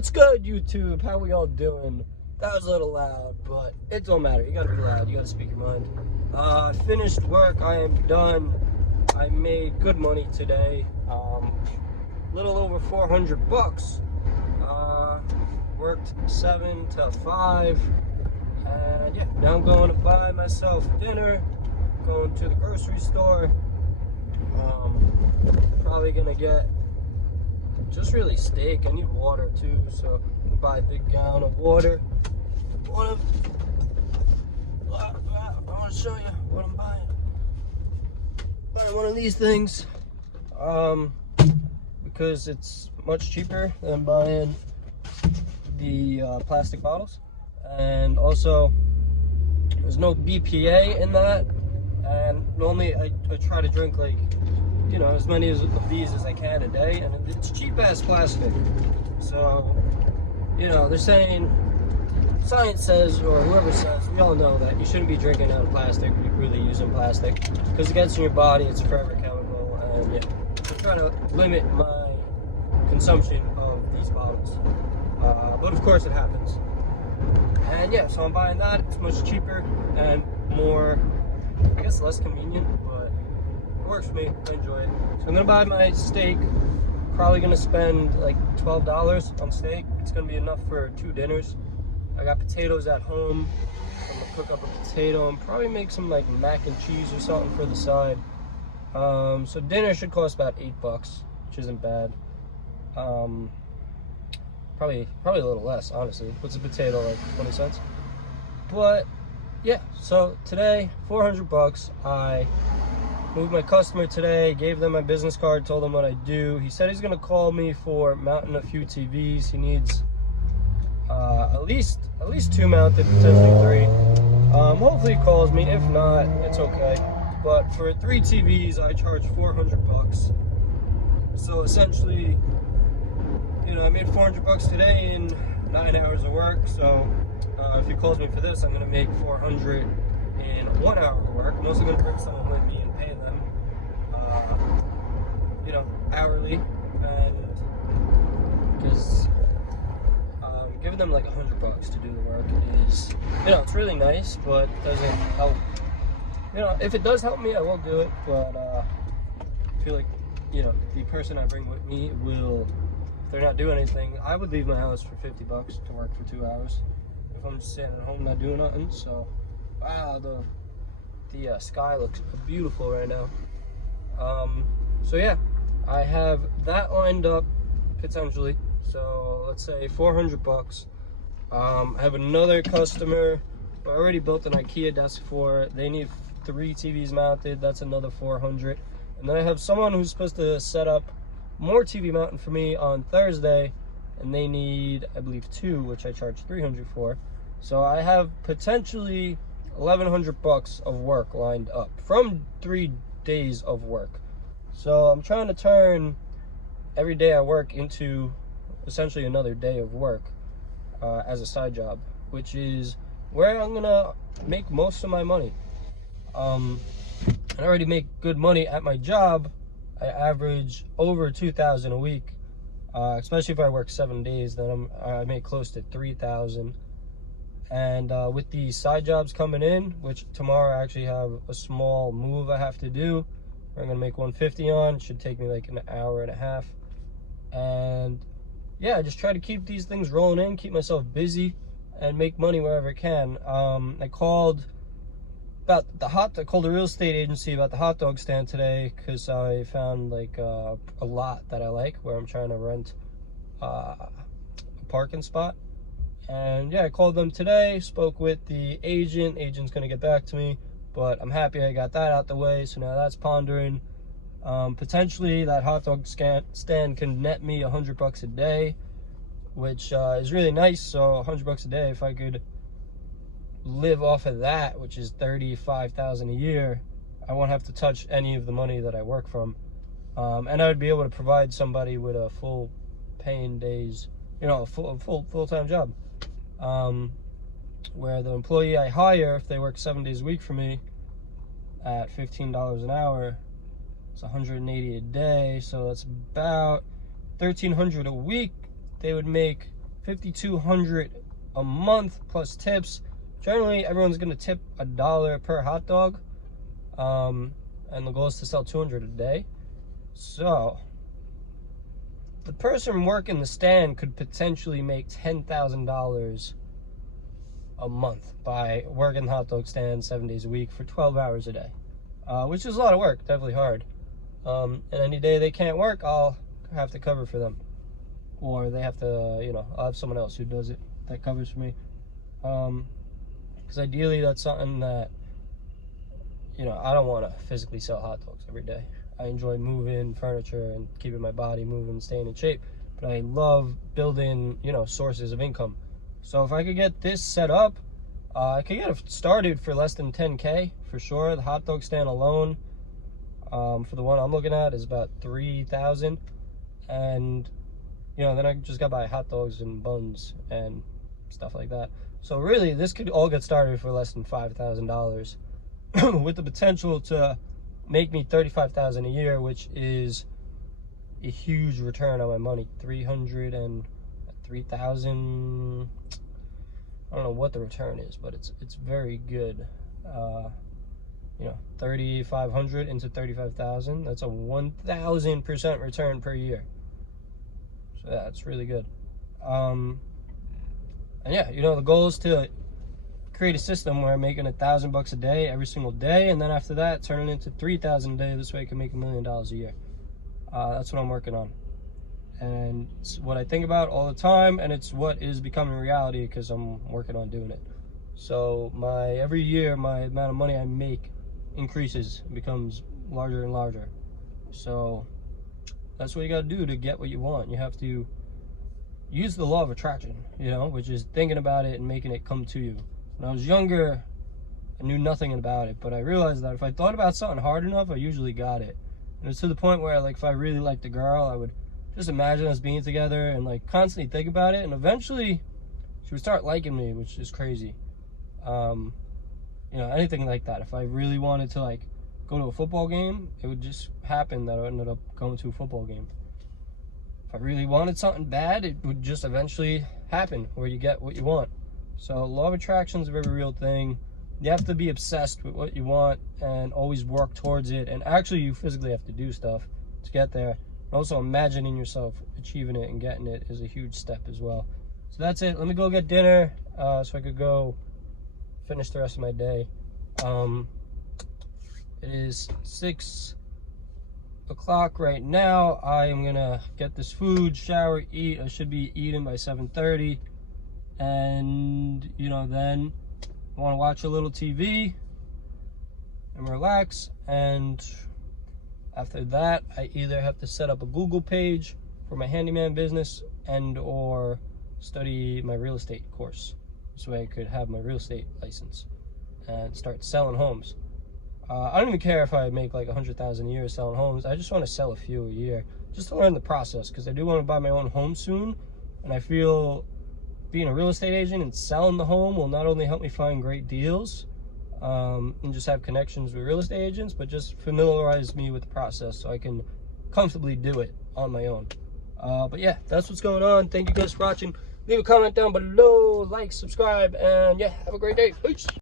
What's good, YouTube? How we all doing? That was a little loud, but it don't matter. You gotta be loud. You gotta speak your mind. Finished work. I am done. I made good money today. Little over 400 bucks. Worked 7 to 5. And yeah, now I'm going to buy myself dinner. Going to the grocery store. Probably gonna get just really steak. I need water too, so I'll buy a big gallon of water. I want to show you what I'm buying. Buying one of these things because it's much cheaper than buying the plastic bottles, and also there's no BPA in that. And normally I try to drink like, you know, as many of these as I can a day, and it's cheap as plastic. So, you know, they're saying, science says, or whoever says, we all know that you shouldn't be drinking out of plastic, really using plastic, because it gets in your body, it's a forever chemical, and yeah, I'm trying to limit my consumption of these bottles. But of course it happens. And yeah, so I'm buying that. It's much cheaper and more, I guess, less convenient, but it works for me. I enjoy it. So I'm gonna buy my steak. Probably gonna spend like $12 on steak. It's gonna be enough for 2 dinners. I got potatoes at home. I'm gonna cook up a potato and probably make some like mac and cheese or something for the side. So dinner should cost about $8, which isn't bad. Probably a little less, honestly. What's a potato, like 20 cents? But yeah, so today, 400 bucks. I moved my customer today, gave them my business card, told them what I do. He said he's gonna call me for mounting a few TVs. He needs at least 2 mounted, potentially 3. Hopefully he calls me. If not, it's okay. But for 3 TVs, I charge 400 bucks. So essentially, you know, I made 400 bucks today in 9 hours of work. So if he calls me for this, I'm gonna make 400 in 1 hour of work. I'm also gonna bring someone with me and pay them, you know, hourly, and because giving them like 100 bucks to do the work is, you know, it's really nice, but doesn't help. You know, if it does help me, I will do it. But I feel like, you know, the person I bring with me will, if they're not doing anything, I would leave my house for 50 bucks to work for 2 hours if I'm just sitting at home not doing nothing. So wow, the sky looks beautiful right now. So yeah, I have that lined up potentially. So let's say 400 bucks. I have another customer who I already built an IKEA desk for. They need 3 TVs mounted. That's another 400. And then I have someone who's supposed to set up more TV mounting for me on Thursday, and they need, I believe, 2, which I charge 300 for. So I have potentially 1,100 bucks of work lined up from 3 days of work. So I'm trying to turn every day I work into essentially another day of work as a side job, which is where I'm gonna make most of my money. I already make good money at my job. I average over 2,000 a week, especially if I work 7 days. Then I make close to 3,000. And with the side jobs coming in, which tomorrow I actually have a small move I have to do, I'm gonna make 150 on. It should take me like an hour and a half. And yeah, I just try to keep these things rolling in, keep myself busy, and make money wherever I can. I called a real estate agency about the hot dog stand today, because I found like a lot that I like where I'm trying to rent a parking spot. And yeah, I called them today, spoke with the agent. Agent's gonna get back to me, but I'm happy I got that out the way. So now that's pondering. Potentially that hot dog stand can net me 100 bucks a day, which is really nice. So 100 bucks a day, if I could live off of that, which is 35,000 a year, I won't have to touch any of the money that I work from. And I would be able to provide somebody with a full paying days, you know, a full-time job. Where the employee I hire, if they work 7 days a week for me at $15 an hour, it's 180 a day, so that's about 1,300 a week. They would make $5,200 a month plus tips. Generally, everyone's gonna tip $1 per hot dog, and the goal is to sell 200 a day. So the person working the stand could potentially make $10,000 a month by working the hot dog stand 7 days a week for 12 hours a day, which is a lot of work, definitely hard. And any day they can't work, I'll have to cover for them, or they have to, you know, I'll have someone else who does it that covers for me. Because ideally that's something that, you know, I don't want to physically sell hot dogs every day. I enjoy moving furniture and keeping my body moving, staying in shape, but I love building, you know, sources of income. So if I could get this set up, I could get it started for less than 10K for sure. The hot dog stand alone, for the one I'm looking at, is about 3,000, and you know, then I just got buy hot dogs and buns and stuff like that. So really, this could all get started for less than $5,000, with the potential to make me $35,000 a year, which is a huge return on my money. 3,000. I don't know what the return is, but it's very good. You know, 3,500 into 35,000. That's a 1,000% return per year. So yeah, it's really good. And yeah, you know, the goal is to create a system where I'm making $1,000 a day every single day, and then after that, turn it into 3,000 a day. This way I can make $1 million a year. That's what I'm working on, and it's what I think about all the time, and it's what is becoming reality because I'm working on doing it. So every year, my amount of money I make increases, becomes larger and larger. So that's what you got to do to get what you want. You have to use the law of attraction, you know, which is thinking about it and making it come to you. When I was younger, I knew nothing about it, but I realized that if I thought about something hard enough, I usually got it. And it's to the point where, like, if I really liked a girl, I would just imagine us being together and, like, constantly think about it, and eventually she would start liking me, which is crazy. You know, anything like that. If I really wanted to, like, go to a football game, it would just happen that I ended up going to a football game. If I really wanted something bad, it would just eventually happen, where you get what you want. So law of attraction is a very real thing. You have to be obsessed with what you want and always work towards it. And actually, you physically have to do stuff to get there. And also, imagining yourself achieving it and getting it is a huge step as well. So that's it. Let me go get dinner, so I could go finish the rest of my day. It is 6 o'clock right now. I am gonna get this food, shower, eat. I should be eating by 7:30, and you know, then I want to watch a little TV and relax. And after that, I either have to set up a Google page for my handyman business and or study my real estate course, so I could have my real estate license and start selling homes. I don't even care if I make like 100,000 a year selling homes. I just want to sell a few a year, just to learn the process, because I do want to buy my own home soon, and I feel being a real estate agent and selling the home will not only help me find great deals, and just have connections with real estate agents, but just familiarize me with the process so I can comfortably do it on my own. But yeah, that's what's going on. Thank you guys for watching. Leave a comment down below, like, subscribe, and yeah, have a great day. Peace.